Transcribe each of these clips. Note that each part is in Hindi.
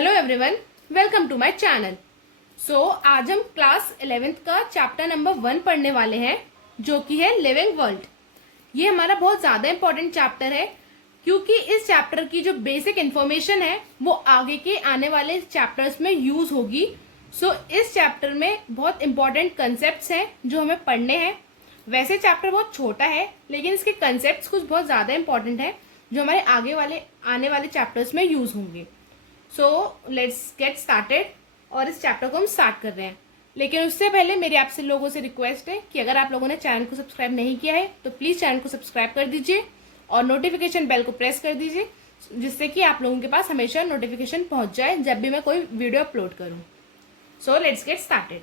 Hello everyone, welcome to my channel. आज हम क्लास 11th का चैप्टर नंबर 1 पढ़ने वाले हैं, जो कि है लिविंग वर्ल्ड। ये हमारा बहुत ज़्यादा इंपॉर्टेंट चैप्टर है, क्योंकि इस चैप्टर की जो बेसिक इन्फॉर्मेशन है वो आगे के आने वाले चैप्टर्स में यूज होगी। इस चैप्टर में बहुत इंपॉर्टेंट कंसेप्ट हैं जो हमें पढ़ने हैं। वैसे चैप्टर बहुत छोटा है, लेकिन इसके कंसेप्ट कुछ बहुत ज़्यादा इंपॉर्टेंट है जो हमारे आने वाले चैप्टर्स में यूज होंगे। लेट्स गेट स्टार्टेड, और इस चैप्टर को हम स्टार्ट कर रहे हैं। लेकिन उससे पहले मेरी आपसे लोगों से रिक्वेस्ट है कि अगर आप लोगों ने चैनल को सब्सक्राइब नहीं किया है तो प्लीज़ चैनल को सब्सक्राइब कर दीजिए और नोटिफिकेशन बेल को प्रेस कर दीजिए, जिससे कि आप लोगों के पास हमेशा नोटिफिकेशन पहुंच जाए जब भी मैं कोई वीडियो अपलोड करूं। Let's get started.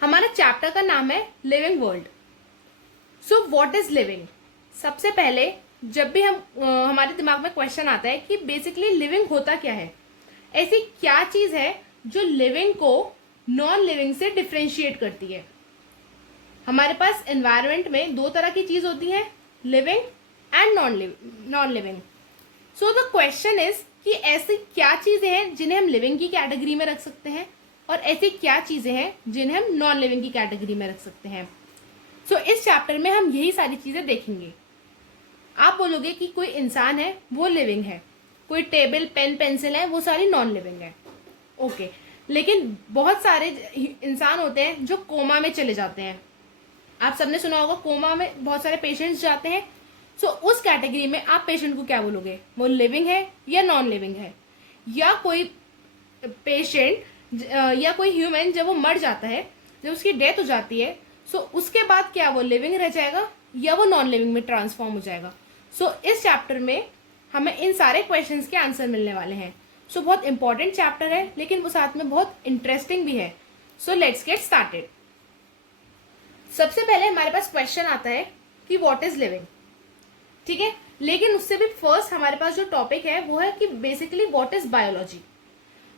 हमारा चैप्टर का नाम है living world. What is living? सबसे पहले जब भी हमारे दिमाग में क्वेश्चन आता है कि बेसिकली लिविंग होता क्या है, ऐसी क्या चीज है जो लिविंग को नॉन लिविंग से डिफरेंशिएट करती है। हमारे पास एनवायरनमेंट में दो तरह की चीज होती है, living and non living. The question is कि ऐसी क्या चीजें हैं जिन्हें हम लिविंग की कैटेगरी में रख सकते हैं और ऐसी क्या चीजें हैं जिन्हें हम नॉन लिविंग की कैटेगरी में रख सकते हैं। इस चैप्टर में हम यही सारी चीजें देखेंगे। आप बोलोगे कि कोई इंसान है वो लिविंग है, कोई टेबल पेन पेंसिल है वो सारी नॉन लिविंग है। ओके, लेकिन बहुत सारे इंसान होते हैं जो कोमा में चले जाते हैं। आप सबने सुना होगा कोमा में बहुत सारे पेशेंट्स जाते हैं। उस कैटेगरी में आप पेशेंट को क्या बोलोगे, वो लिविंग है या नॉन लिविंग है? या कोई पेशेंट या कोई ह्यूमन जब वो मर जाता है, जब उसकी डेथ हो जाती है, उसके बाद क्या वो लिविंग रह जाएगा या वो नॉन लिविंग में ट्रांसफॉर्म हो जाएगा? इस चैप्टर में हमें इन सारे क्वेश्चंस के आंसर मिलने वाले हैं। बहुत इंपॉर्टेंट चैप्टर है, लेकिन वो साथ में बहुत इंटरेस्टिंग भी है। Let's get started. सबसे पहले हमारे पास क्वेश्चन आता है कि व्हाट इज लिविंग, ठीक है। लेकिन उससे भी फर्स्ट हमारे पास जो टॉपिक है वो है कि बेसिकली व्हाट इज बायोलॉजी।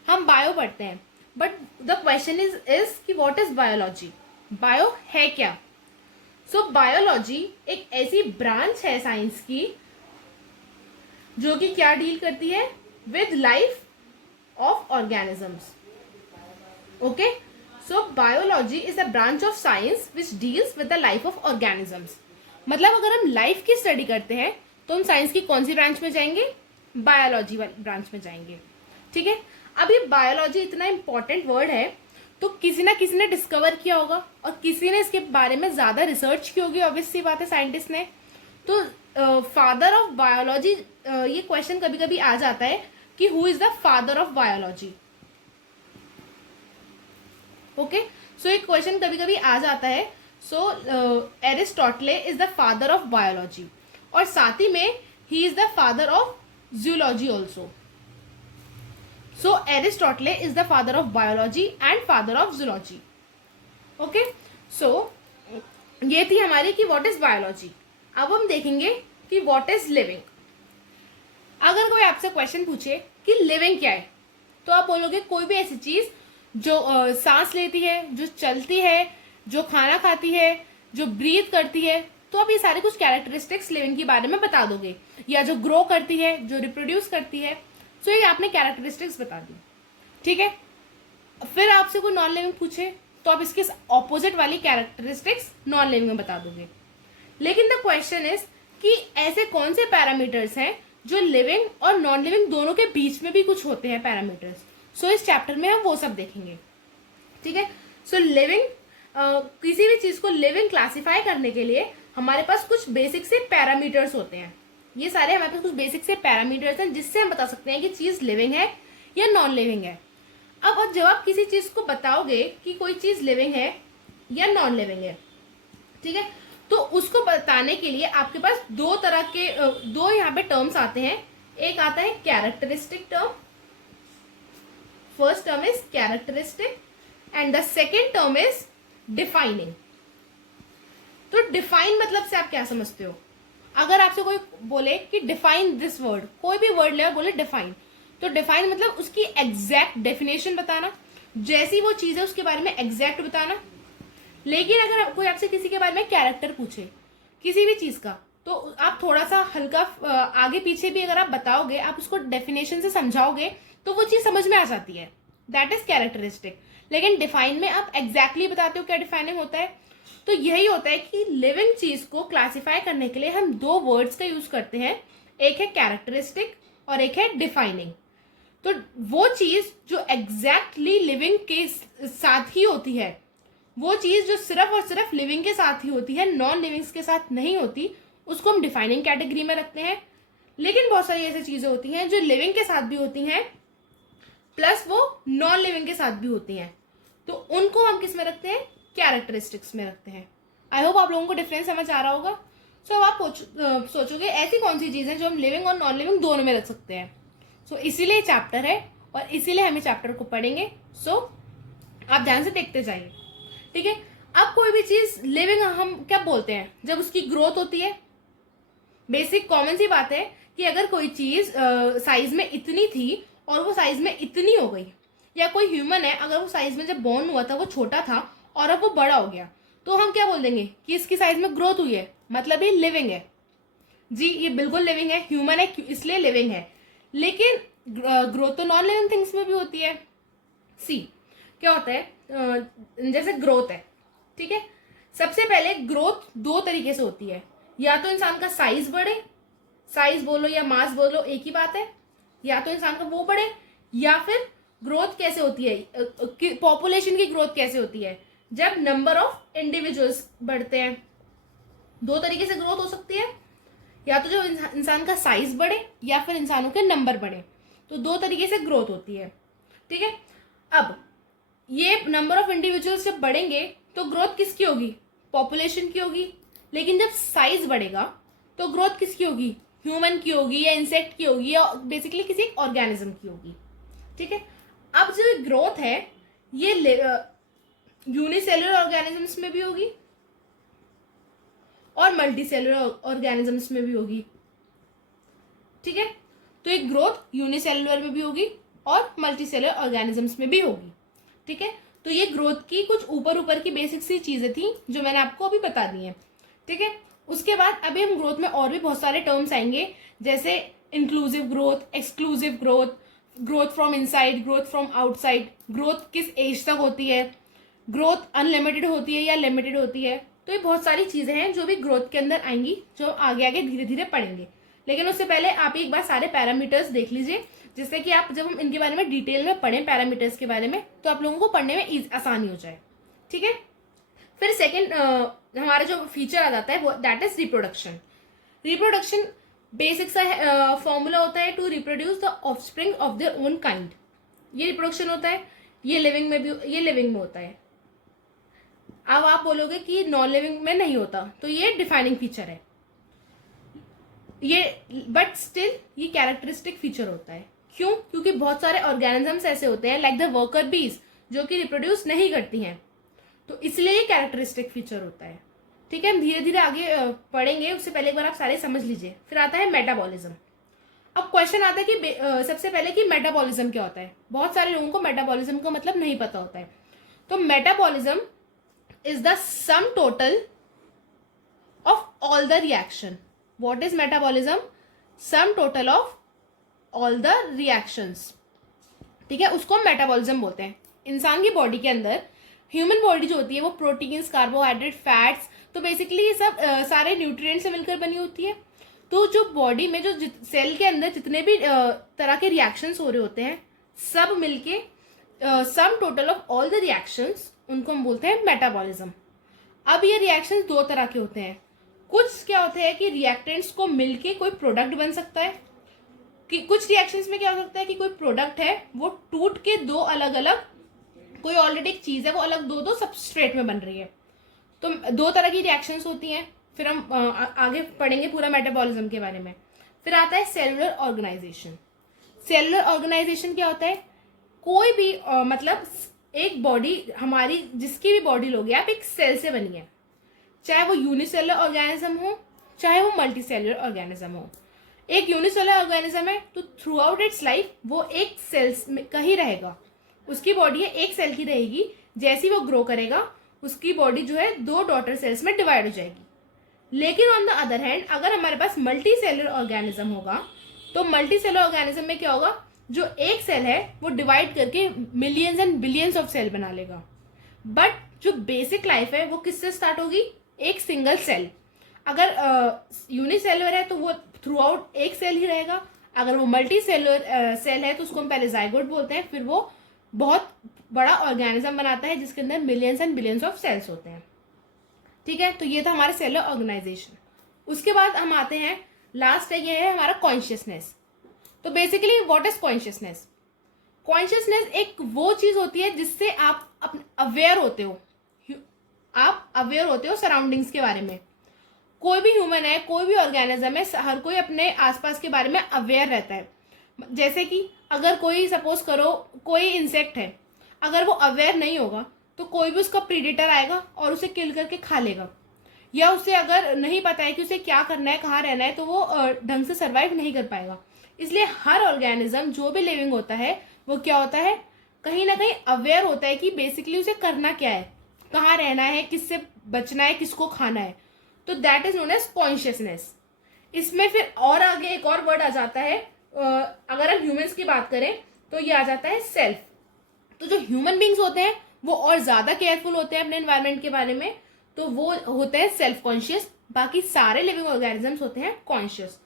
हम बायो पढ़ते हैं, बट द क्वेश्चन इज कि व्हाट इज बायोलॉजी, बायो है क्या? बायोलॉजी एक ऐसी ब्रांच है साइंस की जो कि क्या डील करती है with life of organisms. Okay, biology is a branch of science which deals with the life of organisms. मतलब अगर हम लाइफ की स्टडी करते हैं तो हम साइंस की कौन सी ब्रांच में जाएंगे? बायोलॉजी वाली ब्रांच में जाएंगे, ठीक है। अब ये बायोलॉजी इतना इंपॉर्टेंट वर्ड है, तो किसी ना किसी ने डिस्कवर किया होगा और किसी ने इसके बारे में ज्यादा रिसर्च की होगी, ऑब्वियस सी बात है, साइंटिस्ट ने। फादर ऑफ बायोलॉजी, ये क्वेश्चन कभी कभी आ जाता है कि who is the father of biology. Okay, एक क्वेश्चन कभी कभी आ जाता है। Aristotle is the father of biology, और साथ ही में he is the father of zoology also. Aristotle is the father of biology and father of zoology. Okay, ये थी हमारी कि what is biology। अब हम देखेंगे कि what is living। अगर कोई आपसे क्वेश्चन पूछे कि लिविंग क्या है, तो आप बोलोगे कोई भी ऐसी चीज जो सांस लेती है, जो चलती है, जो खाना खाती है, जो ब्रीथ करती है। तो आप ये सारे कुछ कैरेक्टरिस्टिक्स लिविंग के बारे में बता दोगे, या जो ग्रो करती है, जो रिप्रोड्यूस करती है। ये आपने कैरेक्टरिस्टिक्स बता दी, ठीक है। फिर आपसे कोई नॉन लिविंग पूछे तो आप इसके ऑपोजिट वाली कैरेक्टरिस्टिक्स नॉन लिविंग में बता दोगे। लेकिन द क्वेश्चन इज कि ऐसे कौन से पैरामीटर्स हैं जो लिविंग और नॉन लिविंग दोनों के बीच में भी कुछ होते हैं पैरामीटर्स। इस चैप्टर में हम वो सब देखेंगे, ठीक है। लिविंग, किसी भी चीज को लिविंग क्लासिफाई करने के लिए हमारे पास कुछ बेसिक से पैरामीटर्स होते हैं। ये सारे हमारे पास कुछ बेसिक से पैरामीटर्स हैं जिससे हम बता सकते हैं कि चीज लिविंग है या नॉन लिविंग है। अब जब आप किसी चीज को बताओगे कि कोई चीज लिविंग है या नॉन लिविंग है, ठीक है, तो उसको बताने के लिए आपके पास दो तरह के दो यहाँ पे टर्म्स आते हैं। एक आता है characteristic term, first term is characteristic and the second term is defining. तो डिफाइन मतलब से आप क्या समझते हो? अगर आपसे कोई बोले कि डिफाइन दिस वर्ड, कोई भी वर्ड ले और बोले डिफाइन, तो डिफाइन मतलब उसकी एग्जैक्ट डेफिनेशन बताना, जैसी वो चीज है उसके बारे में एग्जैक्ट बताना। लेकिन अगर कोई आपसे किसी के बारे में कैरेक्टर पूछे किसी भी चीज का, तो आप थोड़ा सा हल्का आगे पीछे भी अगर आप बताओगे, आप उसको डेफिनेशन से समझाओगे तो वो चीज समझ में आ जाती है। That is characteristic. लेकिन डिफाइन में आप एग्जैक्टली बताते हो क्या डिफाइनिंग होता है। तो यही होता है कि लिविंग चीज को क्लासिफाई करने के लिए हम दो वर्ड्स का यूज करते हैं, एक है कैरेक्टरिस्टिक और एक है डिफाइनिंग। तो वो चीज जो एग्जैक्टली लिविंग के साथ ही होती है, वो चीज जो सिर्फ और सिर्फ लिविंग के साथ ही होती है, नॉन लिविंग्स के साथ नहीं होती, उसको हम डिफाइनिंग कैटेगरी में रखते हैं। लेकिन बहुत सारी ऐसी चीजें होती हैं जो लिविंग के साथ भी होती हैं प्लस वो नॉन लिविंग के साथ भी होती हैं, तो उनको हम किस में रखते हैं, कैरेक्टरिस्टिक्स में रखते हैं। आई होप आप लोगों को डिफरेंस समझ आ रहा होगा। सो अब आप सोचोगे ऐसी कौन सी चीज है जो हम लिविंग और नॉन लिविंग दोनों में रख सकते हैं। सो इसीलिए चैप्टर है और इसीलिए हम इस चैप्टर को पढ़ेंगे। सो आप ध्यान से देखते जाइए, ठीक है। अब कोई भी चीज लिविंग हम क्या बोलते हैं, जब उसकी ग्रोथ होती है। बेसिक कॉमन सी बात है कि अगर कोई चीज साइज में इतनी थी और वो साइज में इतनी हो गई, या कोई ह्यूमन है अगर वो साइज में जब बॉर्न हुआ था वो छोटा था और अब वो बड़ा हो गया, तो हम क्या बोल देंगे कि इसकी साइज में ग्रोथ हुई है, मतलब ये लिविंग है। जी ये बिल्कुल लिविंग है, ह्यूमन है इसलिए लिविंग है। लेकिन ग्रोथ तो नॉन लिविंग थिंग्स में भी होती है। सी क्या होता है, जैसे ग्रोथ है, ठीक है। सबसे पहले ग्रोथ दो तरीके से होती है, या तो इंसान का साइज बढ़े, साइज बोलो या मास बोलो एक ही बात है, या तो इंसान का वो बढ़े, या फिर ग्रोथ कैसे होती है, पॉपुलेशन की ग्रोथ कैसे होती है, जब नंबर ऑफ इंडिविजुअल्स बढ़ते हैं। दो तरीके से ग्रोथ हो सकती है, या तो जब इंसान का साइज बढ़े या फिर इंसानों के नंबर बढ़े, तो दो तरीके से ग्रोथ होती है, ठीक है। अब ये नंबर ऑफ इंडिविजुअल्स जब बढ़ेंगे तो ग्रोथ किसकी होगी, पॉपुलेशन की होगी। लेकिन जब साइज बढ़ेगा तो ग्रोथ किसकी होगी, ह्यूमन की होगी या इंसेक्ट की होगी या बेसिकली किसी ऑर्गेनिज्म की होगी, ठीक है। अब जो ग्रोथ है ये यूनिसेलुलर ऑर्गेनिजम्स में भी होगी और मल्टीसेलुलर ऑर्गेनिजम्स में भी होगी, ठीक है। तो एक ग्रोथ यूनिसेलुलर में भी होगी और मल्टीसेलुलर ऑर्गेनिजम्स में भी होगी, ठीक है। तो ये ग्रोथ की कुछ ऊपर ऊपर की बेसिक सी चीजें थी जो मैंने आपको अभी बता दी हैं, ठीक है। उसके बाद अभी हम ग्रोथ में और भी बहुत सारे टर्म्स आएंगे, जैसे inclusive growth, exclusive growth, growth from inside, growth from outside, growth किस एज तक होती है, ग्रोथ अनलिमिटेड होती है या लिमिटेड होती है। तो ये बहुत सारी चीजें हैं जो भी ग्रोथ के अंदर आएंगी, जो आगे आगे धीरे धीरे पढ़ेंगे। लेकिन उससे पहले आप एक बार सारे पैरामीटर्स देख लीजिए, जिससे कि आप जब हम इनके बारे में डिटेल में पढ़ें पैरामीटर्स के बारे में, तो आप लोगों को पढ़ने में आसानी हो जाए, ठीक है। फिर सेकेंड हमारा जो फीचर आ जाता है वो that is reproduction. Reproduction basic सा फॉर्मूला होता है to reproduce the offspring of their own kind. ये रिप्रोडक्शन होता है, ये लिविंग में भी, ये लिविंग में होता है। अब आप बोलोगे कि नॉन लिविंग में नहीं होता, तो ये डिफाइनिंग फीचर है ये, बट स्टिल ये कैरेक्टरिस्टिक फीचर होता है। क्यों, क्योंकि बहुत सारे ऑर्गेनिजम्स ऐसे होते हैं लाइक द वर्कर बीज जो कि रिप्रोड्यूस नहीं करती हैं, तो इसलिए ये कैरेक्टरिस्टिक फीचर होता है, ठीक है। हम धीरे धीरे आगे पढ़ेंगे, उससे पहले एक बार आप सारे समझ लीजिए। फिर आता है मेटाबॉलिज्म। अब क्वेश्चन आता है कि सबसे पहले कि मेटाबॉलिज्म क्या होता है। बहुत सारे लोगों को मेटाबॉलिज्म का मतलब नहीं पता होता है। तो metabolism is the sum total of all the reaction. What is metabolism? Sum total of all the reactions, ठीक है, उसको हम मेटाबॉलिज्म बोलते हैं। इंसान की बॉडी के अंदर ह्यूमन बॉडी जो होती है वो प्रोटीन्स, कार्बोहाइड्रेट, फैट्स, तो बेसिकली ये सब सारे न्यूट्रिएंट्स से मिलकर बनी होती है। तो जो बॉडी में जो सेल के अंदर जितने भी तरह के रिएक्शंस हो रहे होते हैं, सब मिलके सम total of all the reactions, उनको हम बोलते हैं मेटाबॉलिज्म। अब ये रिएक्शंस दो तरह के होते हैं। कुछ क्या होते हैं कि रिएक्टेंट्स को मिलके कोई प्रोडक्ट बन सकता है, कि कुछ रिएक्शंस में क्या हो सकता है कि कोई प्रोडक्ट है वो टूट के दो अलग अलग, कोई ऑलरेडी एक चीज है वो अलग दो दो सबस्ट्रेट में बन रही है। तो दो तरह की रिएक्शंस होती हैं। फिर हम आगे पढ़ेंगे पूरा मेटाबॉलिज्म के बारे में। फिर आता है सेलुलर ऑर्गेनाइजेशन। सेलुलर ऑर्गेनाइजेशन क्या होता है, कोई भी मतलब एक बॉडी, हमारी जिसकी भी बॉडी लोगे आप, एक सेल से बनी है, चाहे वो यूनिसेलुलर ऑर्गेनिज्म हो चाहे वो मल्टीसेलुलर ऑर्गेनिज्म हो। एक यूनिसेलुलर ऑर्गेनिज्म है तो थ्रू आउट इट्स लाइफ वो एक सेल का ही रहेगा, उसकी बॉडी है एक सेल की रहेगी। जैसे ही वो ग्रो करेगा उसकी बॉडी जो है दो डॉटर सेल्स में डिवाइड हो जाएगी। लेकिन ऑन द अदर हैंड अगर हमारे पास मल्टी सेलुलर ऑर्गेनिज्म होगा तो मल्टी सेलुलर ऑर्गेनिज्म में क्या होगा, जो एक सेल है वो डिवाइड करके millions and billions of cell बना लेगा। बट जो बेसिक लाइफ है वो किससे स्टार्ट होगी, एक सिंगल सेल। अगर यूनिसेलुलर है तो वो थ्रू आउट एक सेल ही रहेगा। अगर वो मल्टी सेलुलर सेल है तो उसको हम पहले जाइगोट बोलते हैं, फिर वो बहुत बड़ा ऑर्गेनिज्म बनाता है जिसके अंदर millions and billions of cells होते हैं। ठीक है, तो ये था हमारा सेलुलर ऑर्गेनाइजेशन। उसके बाद हम आते हैं, लास्ट है ये है हमारा कॉन्शियसनेस। तो basically what is consciousness? Consciousness एक वो चीज होती है जिससे आप अवेयर होते हो, आप अवेयर होते हो सराउंडिंग्स के बारे में। कोई भी ह्यूमन है, कोई भी ऑर्गेनिज्म है, हर कोई अपने आसपास के बारे में अवेयर रहता है। जैसे कि अगर कोई सपोज करो कोई इंसेक्ट है, अगर वो अवेयर नहीं होगा तो कोई भी उसका प्रीडेटर आएगा और उसे किल करके खा लेगा, या उसे अगर नहीं पता है कि उसे क्या करना है, कहाँ रहना है, तो वो ढंग से सर्वाइव नहीं कर पाएगा। इसलिए हर ऑर्गेनिज्म जो भी लिविंग होता है वो क्या होता है, कहीं ना कहीं अवेयर होता है कि बेसिकली उसे करना क्या है, कहाँ रहना है, किससे बचना है, किसको खाना है। तो that is known as consciousness. इसमें फिर और आगे एक और वर्ड आ जाता है, अगर हम ह्यूमंस की बात करें तो ये आ जाता है सेल्फ। तो जो ह्यूमन बींग्स होते हैं वो और ज्यादा केयरफुल होते हैं अपने एनवायरनमेंट के बारे में, तो वो होते हैं सेल्फ कॉन्शियस। बाकी सारे लिविंग ऑर्गेनिजम्स होते हैं कॉन्शियस।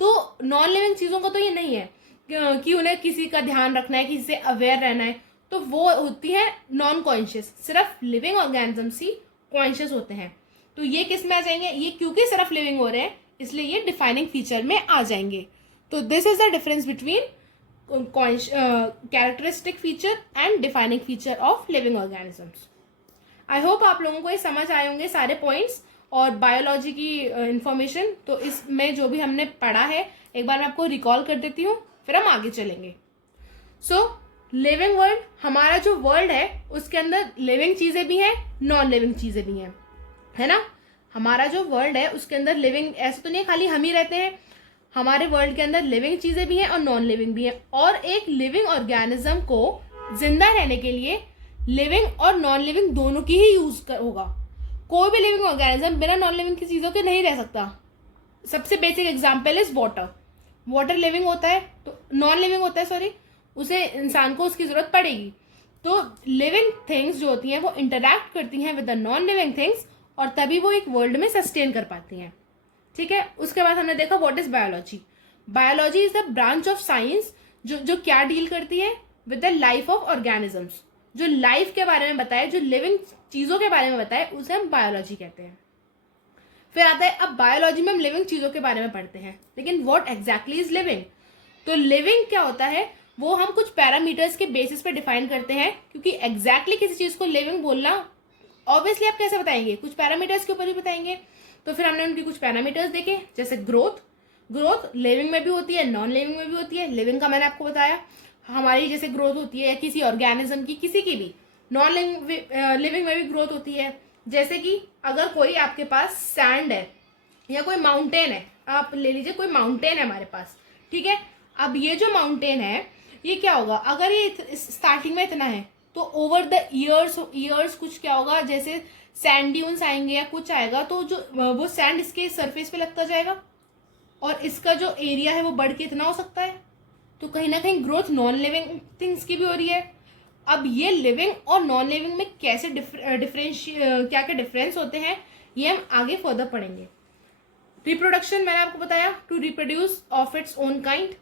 तो नॉन लिविंग चीजों का तो ये नहीं है कि उन्हें किसी का ध्यान रखना है, किसी से अवेयर रहना है, तो वो होती है नॉन कॉन्शियस। सिर्फ लिविंग ऑर्गेनिजम्स ही कॉन्शियस होते हैं। तो ये किस में आ जाएंगे, ये क्योंकि सिर्फ लिविंग हो रहे हैं इसलिए ये डिफाइनिंग फीचर में आ जाएंगे। तो this is the difference between characteristic feature and defining feature of living organisms. I hope आप लोगों को ये समझ आए होंगे सारे पॉइंट्स और बायोलॉजी की इंफॉर्मेशन। तो इसमें जो भी हमने पढ़ा है एक बार मैं आपको रिकॉल कर देती हूँ, फिर हम आगे चलेंगे। सो लिविंग वर्ल्ड, हमारा जो वर्ल्ड है उसके अंदर लिविंग चीजें भी हैं, नॉन लिविंग चीजें भी हैं, है ना। हमारा जो वर्ल्ड है उसके अंदर लिविंग ऐसे तो नहीं खाली हम ही रहते हैं, हमारे वर्ल्ड के अंदर लिविंग चीजें भी हैं और नॉन लिविंग भी हैं। और एक लिविंग ऑर्गेनिज्म को जिंदा रहने के लिए लिविंग और नॉन लिविंग दोनों की ही यूज होगा। कोई भी लिविंग ऑर्गेनिज्म बिना नॉन लिविंग की चीजों के नहीं रह सकता। सबसे basic example is water. Water living होता है तो नॉन लिविंग होता है, सॉरी, उसे इंसान को उसकी जरूरत पड़ेगी। तो लिविंग थिंग्स जो होती हैं वो इंटरैक्ट करती हैं with the non living things और तभी वो एक वर्ल्ड में सस्टेन कर पाती हैं। ठीक है, उसके बाद हमने देखा what is biology. Biology is the branch of science जो क्या डील करती है with the life of organisms. जो लाइफ के बारे में बताए, जो लिविंग चीजों के बारे में बताए, उसे हम बायोलॉजी कहते हैं। फिर आता है, अब बायोलॉजी में हम लिविंग चीजों के बारे में पढ़ते हैं, लेकिन व्हाट एग्जैक्टली इज लिविंग। तो लिविंग क्या होता है वो हम कुछ पैरामीटर्स के बेसिस पे डिफाइन करते हैं, क्योंकि एग्जैक्टली किसी चीज को लिविंग बोलना ऑब्वियसली आप कैसे बताएंगे, कुछ पैरामीटर्स के ऊपर ही बताएंगे। तो फिर हमने उनकी कुछ पैरामीटर्स देखे, जैसे ग्रोथ। ग्रोथ लिविंग में भी होती है, नॉन लिविंग में भी होती है। लिविंग का मैंने आपको बताया, हमारी जैसे ग्रोथ होती है किसी ऑर्गेनिज्म की, किसी की भी। नॉन लिविंग में भी ग्रोथ होती है, जैसे कि अगर कोई आपके पास सैंड है या कोई माउंटेन है, आप ले लीजिए कोई माउंटेन है हमारे पास, ठीक है। अब ये जो माउंटेन है ये क्या होगा, अगर ये स्टार्टिंग में इतना है तो ओवर द ईयर्स कुछ क्या होगा, जैसे सैंड ड्यून्स आएंगे या कुछ आएगा तो जो वो सैंड इसके सरफेस पे लगता जाएगा और इसका जो एरिया है वो बढ़ के इतना हो सकता है। तो कहीं ना कहीं ग्रोथ नॉन लिविंग थिंग्स की भी हो रही है। अब ये लिविंग और नॉन लिविंग में कैसे क्या क्या डिफरेंस होते हैं ये हम आगे फर्दर पढ़ेंगे। रिप्रोडक्शन मैंने आपको बताया, to reproduce of its own kind.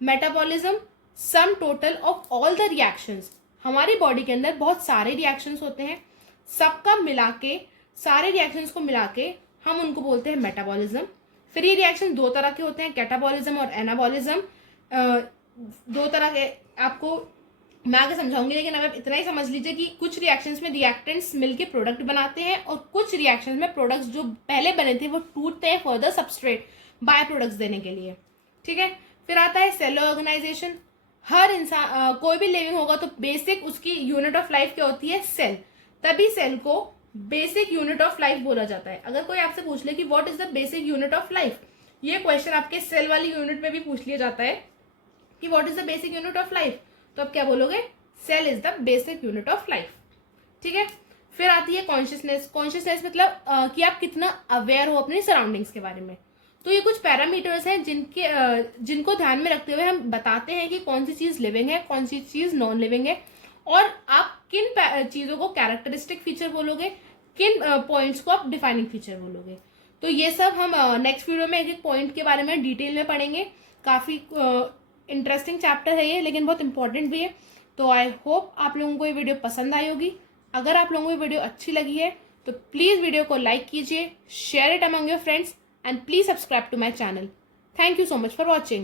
Metabolism, sum total of all the reactions. हमारी बॉडी के अंदर बहुत सारे रिएक्शंस होते हैं, सबका मिला के, सारे रिएक्शंस को मिला के हम उनको बोलते हैं मेटाबॉलिज्म। फिर ये रिएक्शन दो तरह के होते हैं, कैटाबॉलिज्म और एनाबॉलिज्म। दो तरह के आपको मैं आगे समझाऊंगी, लेकिन अब आप इतना ही समझ लीजिए कि कुछ रिएक्शंस में रिएक्टेंट्स मिलके प्रोडक्ट बनाते हैं और कुछ रिएक्शंस में प्रोडक्ट्स जो पहले बने थे वो टूटते हैं फर्दर सबस्ट्रेट बाय प्रोडक्ट्स देने के लिए। ठीक है, फिर आता है सेलुलर ऑर्गेनाइजेशन। हर इंसान कोई भी लिविंग होगा तो बेसिक उसकी यूनिट ऑफ लाइफ क्या होती है, सेल। तभी सेल को बेसिक यूनिट ऑफ लाइफ बोला जाता है। अगर कोई आपसे पूछ ले कि what is the basic unit of life, ये क्वेश्चन आपके सेल वाली यूनिट में भी पूछ लिया जाता है कि what is the basic unit of life, तो आप क्या बोलोगे, cell is the basic unit of life. ठीक है, फिर आती है कॉन्शियसनेस। कॉन्शियसनेस मतलब कि आप कितना अवेयर हो अपनी सराउंडिंग्स के बारे में। तो ये कुछ पैरामीटर्स हैं जिनको ध्यान में रखते हुए हम बताते हैं कि कौन सी चीज़ लिविंग है, कौन सी चीज़ नॉन लिविंग है, और आप किन चीज़ों को कैरेक्टरिस्टिक फीचर बोलोगे, किन पॉइंट्स को आप डिफाइनिंग फीचर बोलोगे। तो ये सब हम नेक्स्ट वीडियो में एक एक पॉइंट के बारे में डिटेल में पढ़ेंगे। काफ़ी इंटरेस्टिंग चैप्टर है ये, लेकिन बहुत इंपॉर्टेंट भी है। तो आई होप आप लोगों को ये वीडियो पसंद आई होगी। अगर आप लोगों को ये वीडियो अच्छी लगी है तो प्लीज़ वीडियो को लाइक कीजिए, share it among your friends, and please subscribe to my channel. Thank you so much for watching.